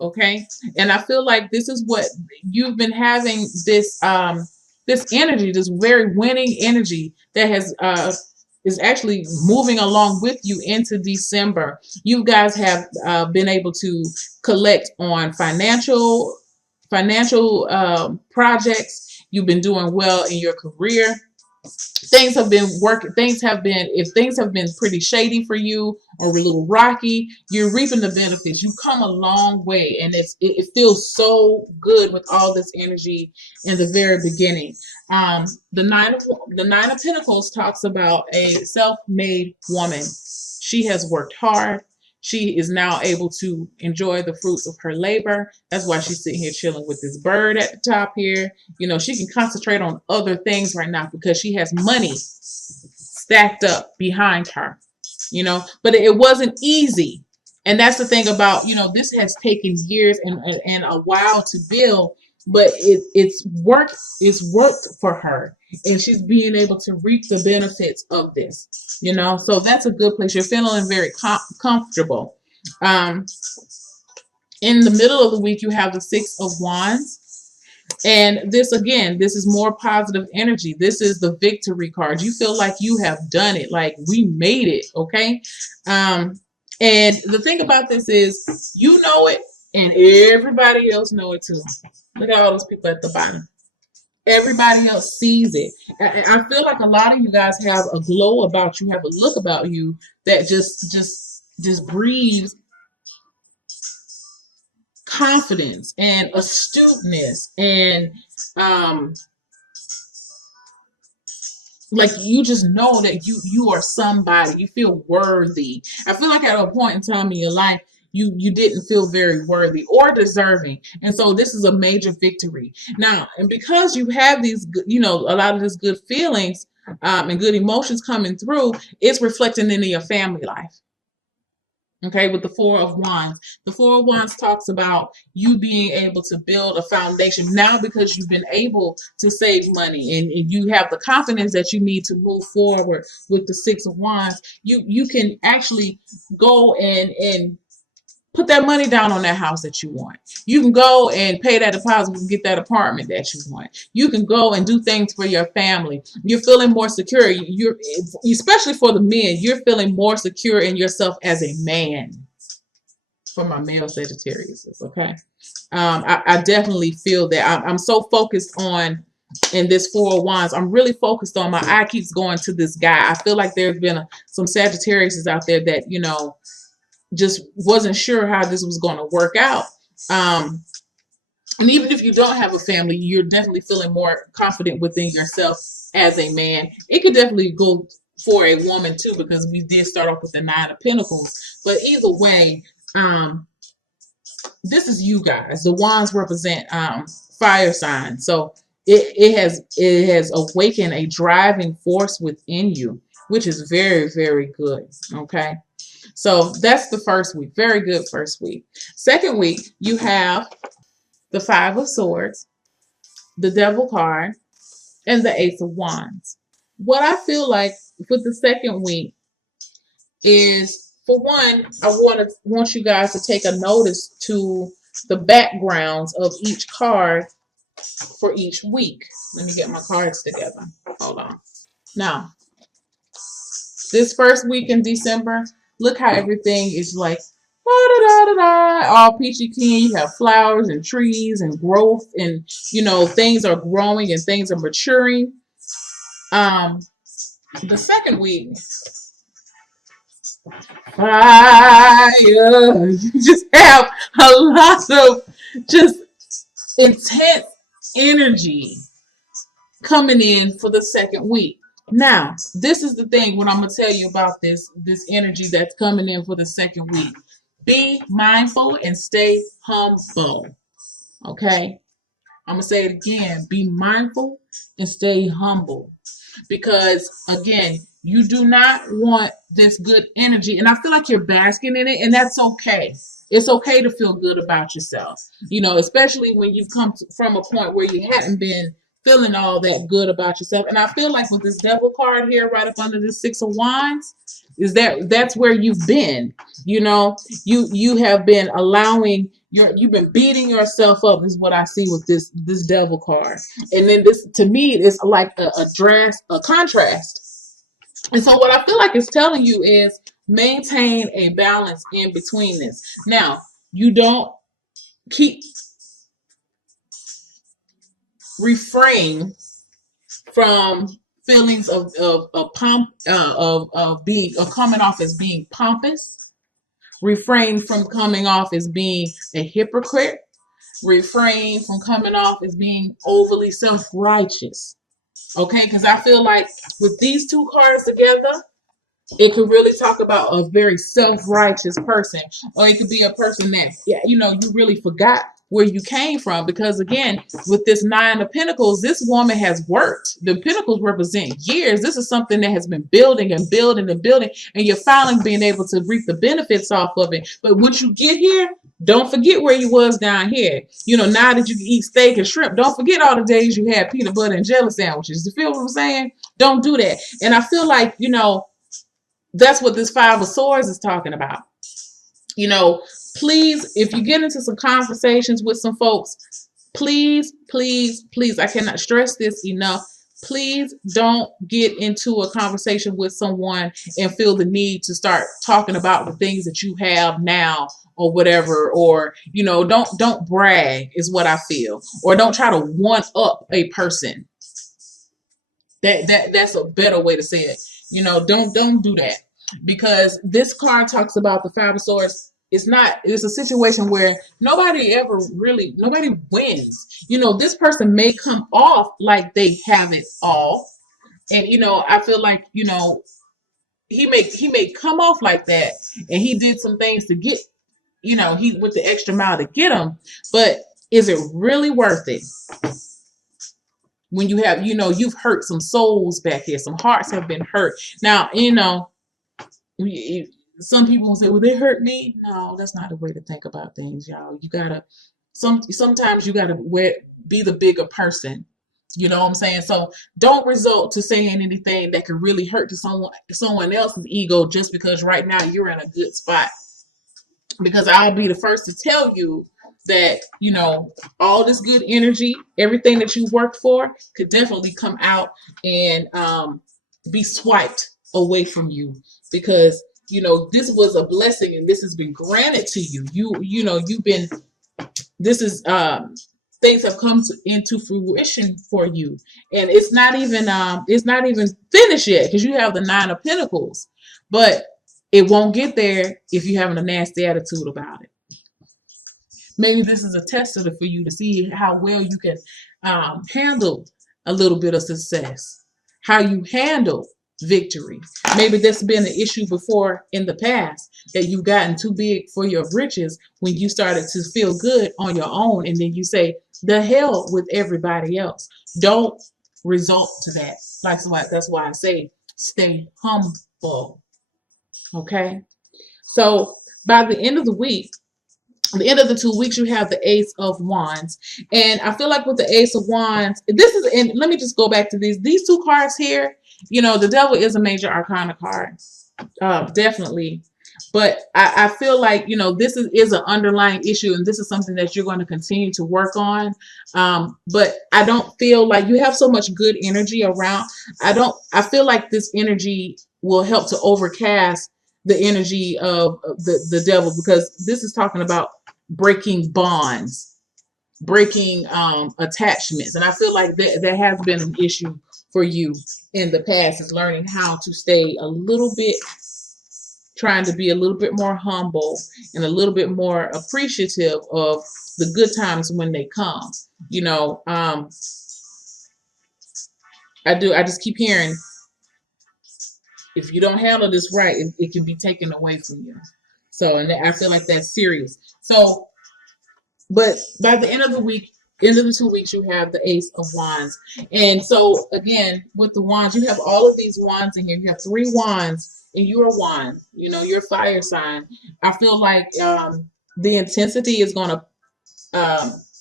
Okay. And I feel like this is what you've been having, this energy, this very winning energy that has is actually moving along with you into December. You guys have been able to collect on financial projects. You've been doing well in your career. Things have been working. Things have been, if things have been pretty shady for you or a little rocky, you're reaping the benefits. You've come a long way, and it feels so good with all this energy in the very beginning. The nine of Pentacles talks about a self-made woman. She has worked hard. She is now able to enjoy the fruits of her labor. That's why she's sitting here chilling with this bird at the top here. She can concentrate on other things right now because she has money stacked up behind her. But it wasn't easy. And that's the thing about, this has taken years and a while to build, but it's worked for her, and she's being able to reap the benefits of this. So that's a good place. You're feeling very comfortable. um in the middle of the week, you have the Six of Wands, and this, again, this is more positive energy. This is the victory card. You feel like you have done it, like we made it. Okay. And the thing about this is, you know it, and everybody else know it too. Look at all those people at the bottom. Everybody else sees it. I feel like a lot of you guys have a glow about you, have a look about you that just breathes confidence and astuteness, and um like, you just know that you are somebody. You feel worthy. I feel like at a point in time in your life, you didn't feel very worthy or deserving, and so this is a major victory now. And because you have these a lot of these good feelings, and good emotions coming through, it's reflecting into your family life. Okay, with the Four of Wands. The Four of Wands talks about you being able to build a foundation now because you've been able to save money, and you have the confidence that you need to move forward. With the Six of Wands, you can actually go and put that money down on that house that you want. You can go and pay that deposit and get that apartment that you want. You can go and do things for your family. You're feeling more secure. You're, especially for the men, you're feeling more secure in yourself as a man. For my male Sagittarius, okay. I definitely feel that. I'm so focused on, in this Four of Wands, I'm really focused on, my eye keeps going to this guy. I feel like there's been some Sagittarius out there that, just wasn't sure how this was going to work out. And even if you don't have a family, you're definitely feeling more confident within yourself as a man. It could definitely go for a woman too, because we did start off with the Nine of Pentacles. But either way, this is you guys. The wands represent fire signs. So it has awakened a driving force within you, which is very, very good. Okay. So that's the first week. Very good first week. Second week, you have the Five of Swords, the Devil card, and the Ace of Wands. What I feel like with the second week is, for one, I want you guys to take a notice to the backgrounds of each card for each week. Let me get my cards together. Hold on. Now, this first week in December, look how everything is like all peachy keen. You have flowers and trees and growth, and things are growing and things are maturing. The second week, fire. You just have a lot of just intense energy coming in for the second week. Now, this is the thing, what I'm going to tell you about this energy that's coming in for the second week. Be mindful and stay humble. Okay? I'm going to say it again. Be mindful and stay humble. Because, again, you do not want this good energy. And I feel like you're basking in it, and that's okay. It's okay to feel good about yourself. Especially when you've come from a point where you hadn't been feeling all that good about yourself. And I feel like with this Devil card here right up under the Six of Wands, that's where you've been. You have been allowing You've been beating yourself up is what I see with this devil card. And then this, to me, is like a contrast. And so what I feel like it's telling you is maintain a balance in between this. Now, you don't keep refrain from feelings of pomp of coming off as being pompous. Refrain from coming off as being a hypocrite. Refrain from coming off as being overly self-righteous. Okay, because I feel like with these two cards together, it could really talk about a very self-righteous person, or it could be a person that, yeah, you know, you really forgot where you came from. Because again, with this Nine of Pentacles, this woman has worked. The Pentacles represent years. This is something that has been building and building and building, and you're finally being able to reap the benefits off of it. But once you get here, don't forget where you was down here. You know, now that you can eat steak and shrimp, don't forget all the days you had peanut butter and jelly sandwiches. You feel what I'm saying? Don't do that. And I feel like, you know, that's what this Five of Swords is talking about. You know, please, if you get into some conversations with some folks, please, please, please, I cannot stress this enough. Please don't get into a conversation with someone and feel the need to start talking about the things that you have now or whatever, or, you know, don't brag is what I feel, or don't try to one up a person. That's a better way to say it. You know, don't do that, because this card talks about the Five of Swords. It's a situation where nobody wins. You know, this person may come off like they have it all. And, you know, I feel like, you know, he may come off like that, and he did some things to get, you know, he went the extra mile to get them. But is it really worth it? When you have, you know, you've hurt some souls back here, some hearts have been hurt. Now, you know, some people will say, well, they hurt me. No, that's not the way to think about things, y'all. You gotta, sometimes you gotta be the bigger person. You know what I'm saying? So don't resort to saying anything that could really hurt to someone else's ego just because right now you're in a good spot. Because I'll be the first to tell you that, you know, all this good energy, everything that you worked for could definitely come out and be swiped away from you, because, you know, this was a blessing and this has been granted to you. You know, you've been, this is, things have come into fruition for you, and it's not even finished yet, because you have the Nine of Pentacles, but it won't get there if you're having a nasty attitude about it. Maybe this is a tester for you to see how well you can handle a little bit of success, how you handle victory. Maybe that's been an issue before in the past, that you've gotten too big for your britches when you started to feel good on your own, and then you say, the hell with everybody else. Don't resort to that. That's why I say stay humble. Okay? So by the end of the week, the end of the 2 weeks, you have the Ace of Wands. And I feel like with the Ace of Wands, and let me just go back to these two cards here. You know, the Devil is a major arcana card. Definitely. But I feel like, you know, this is an underlying issue, and this is something that you're going to continue to work on. But I don't feel like you have so much good energy around. I feel like this energy will help to overcast the energy of the devil, because this is talking about breaking bonds, breaking attachments. And I feel like that has been an issue for you in the past, is learning how to stay a little bit, trying to be a little bit more humble and a little bit more appreciative of the good times when they come. You know, I just keep hearing, if you don't handle this right, it can be taken away from you. So, and I feel like that's serious. So, but by the end of the week, end of the 2 weeks, you have the Ace of Wands. And so again, with the wands, you have all of these wands in here. You have 3 wands, and you're a wand. You know, you're a fire sign. I feel like the intensity is going to,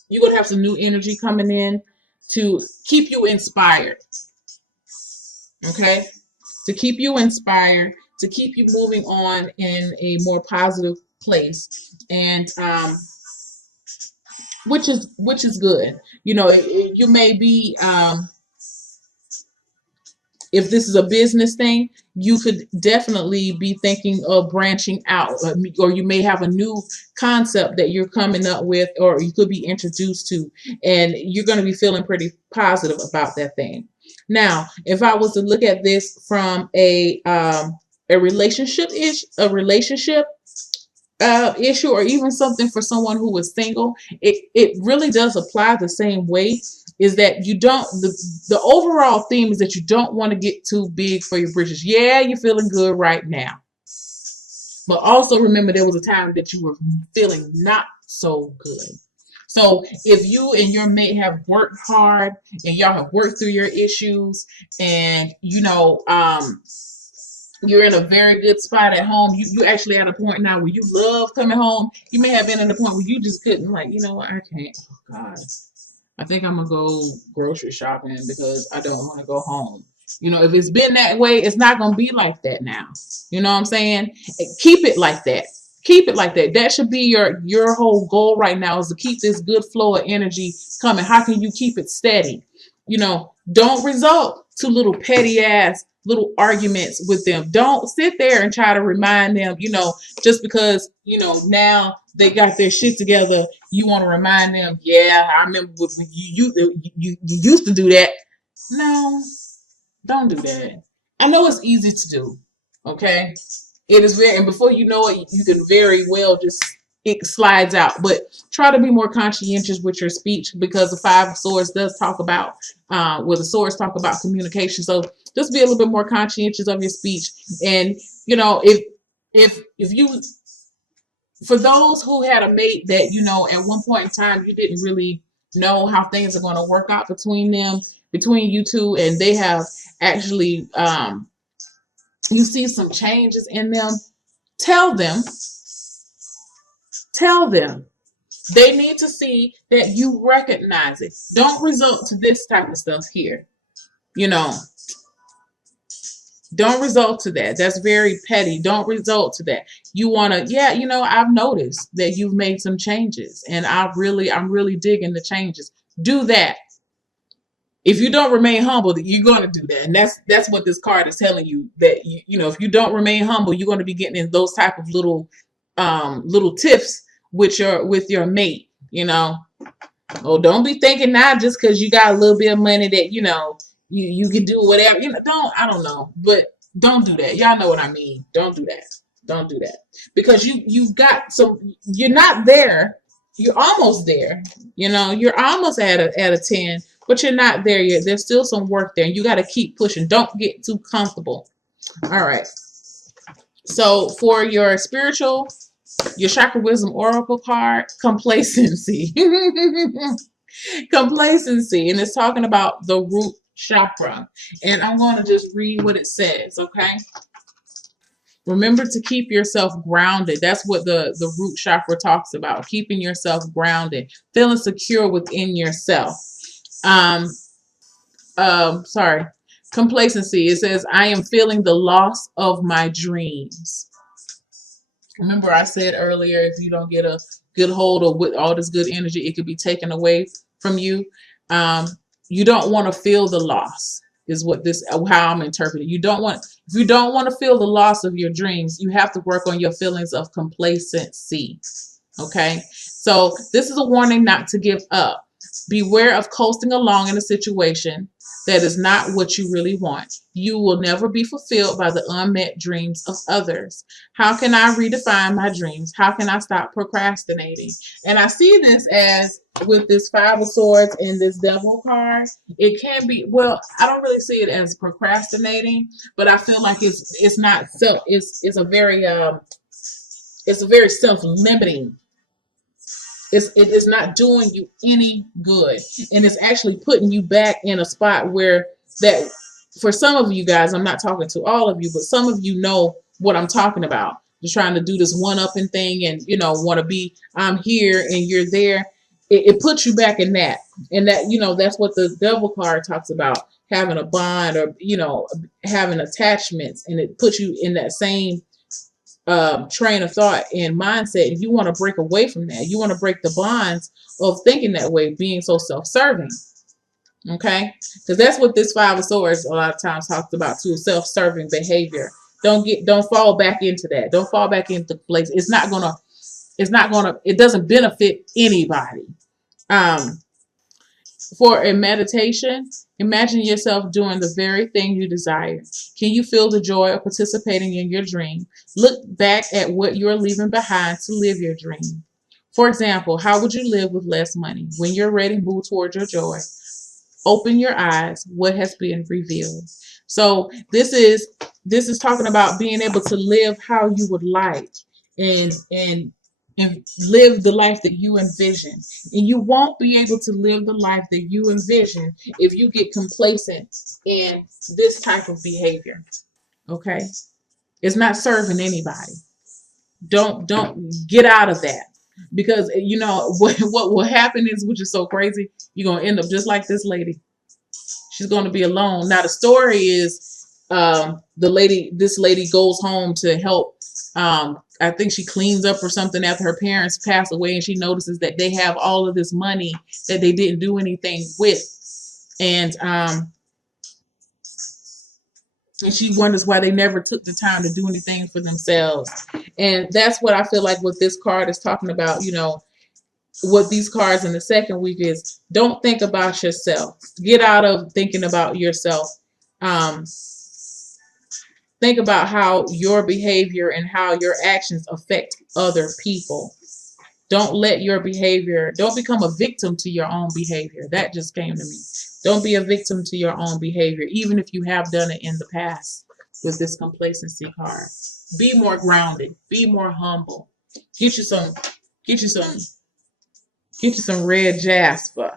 you're going to have some new energy coming in to keep you inspired. Okay? To keep you inspired, to keep you moving on in a more positive place. And which is good. You may be if this is a business thing, you could definitely be thinking of branching out, or you may have a new concept that you're coming up with, or you could be introduced to, and you're going to be feeling pretty positive about that thing. Now, if I was to look at this from a relationship issue, or even something for someone who is single, it really does apply the same way. Is that you don't the overall theme is that you don't want to get too big for your britches. Yeah, you're feeling good right now, but also remember there was a time that you were feeling not so good. So if you and your mate have worked hard and y'all have worked through your issues, and you're in a very good spot at home. You actually at a point now where you love coming home. You may have been at a point where you just couldn't, like, you know what, I can't. Oh God, I think I'm gonna go grocery shopping because I don't want to go home. If it's been that way, it's not gonna be like that now. You know what I'm saying? Keep it like that. Keep it like that. That should be your whole goal right now, is to keep this good flow of energy coming. How can you keep it steady? Don't result to little petty ass little arguments with them. Don't sit there and try to remind them, just because, now they got their shit together, you want to remind them, yeah, I remember when you used to do that. No, don't do that. I know it's easy to do, okay? It is very, and before you know it, you can very well just, it slides out. But try to be more conscientious with your speech, because the Five of Swords does talk about, the swords talk about communication. So just be a little bit more conscientious of your speech. And if you, for those who had a mate that at one point in time you didn't really know how things are going to work out between you two, and they have actually you see some changes in them, tell them they need to see that you recognize it. Don't resort to this type of stuff here. you know don't result to that. That's very petty. Don't result to that. You want to, yeah, I've noticed that you've made some changes, and I'm really digging the changes. Do that. If you don't remain humble, you're going to do that. And that's what this card is telling you, that if you don't remain humble, you're going to be getting in those type of little tiffs with your mate. Oh, don't be thinking now just because you got a little bit of money that you can do whatever. I don't know, but don't do that. Y'all know what I mean. Don't do that. Don't do that, because you've got some. You're not there. You're almost there. You're almost at a 10, but you're not there yet. There's still some work there, and you got to keep pushing. Don't get too comfortable. All right. So for your chakra wisdom oracle card, complacency. Complacency, and it's talking about the root chakra. And I'm going to just read what it says, okay? Remember to keep yourself grounded. That's what the root chakra talks about, keeping yourself grounded, feeling secure within yourself. Sorry. Complacency. It says, I am feeling the loss of my dreams. Remember I said earlier, if you don't get a good hold of with all this good energy, it could be taken away from you. You don't want to feel the loss, is how I'm interpreting. If you don't want to feel the loss of your dreams, you have to work on your feelings of complacency. Okay. So this is a warning not to give up. Beware of coasting along in a situation that is not what you really want. You will never be fulfilled by the unmet dreams of others. How can I redefine my dreams? How can I stop procrastinating? And I see this as, with this Five of Swords and this Devil card, it can be, well, I don't really see it as procrastinating, but I feel like it's not self, it's a very self-limiting. It is not doing you any good, and it's actually putting you back in a spot where that, for some of you guys, I'm not talking to all of you, but some of you know what I'm talking about. You're trying to do this one-upping thing, and want to be, I'm here and you're there. It puts you back in that, and that's what the Devil card talks about, having a bond, or having attachments, and it puts you in that same train of thought and mindset, and you want to break away from that. You want to break the bonds of thinking that way, being so self-serving. Okay, because that's what this Five of Swords a lot of times talks about too: self-serving behavior. Don't fall back into that. Don't fall back into place. It doesn't benefit anybody. Um, for a meditation, imagine yourself doing the very thing you desire. Can you feel the joy of participating in your dream? Look back at what you're leaving behind to live your dream. For example, how would you live with less money? When you're ready, move towards your joy. Open your eyes. What has been revealed? So this is talking about being able to live how you would like, and live the life that you envision. And you won't be able to live the life that you envision if you get complacent in this type of behavior. Okay? It's not serving anybody. Don't get out of that. Because you know what will happen is, which is so crazy, you're gonna end up just like this lady. She's going to be alone. Now the story is, this lady goes home to help. I think she cleans up or something after her parents pass away, and she notices that they have all of this money that they didn't do anything with, and she wonders why they never took the time to do anything for themselves. And that's what I feel like what this card is talking about. You know, what these cards in the second week is: don't think about yourself. Get out of thinking about yourself. Um, think about how your behavior and how your actions affect other people. Don't let your behavior, don't become a victim to your own behavior. That just came to me. Don't be a victim to your own behavior, even if you have done it in the past with this complacency card. Be more grounded. Be more humble. Get you some, get you some red jasper.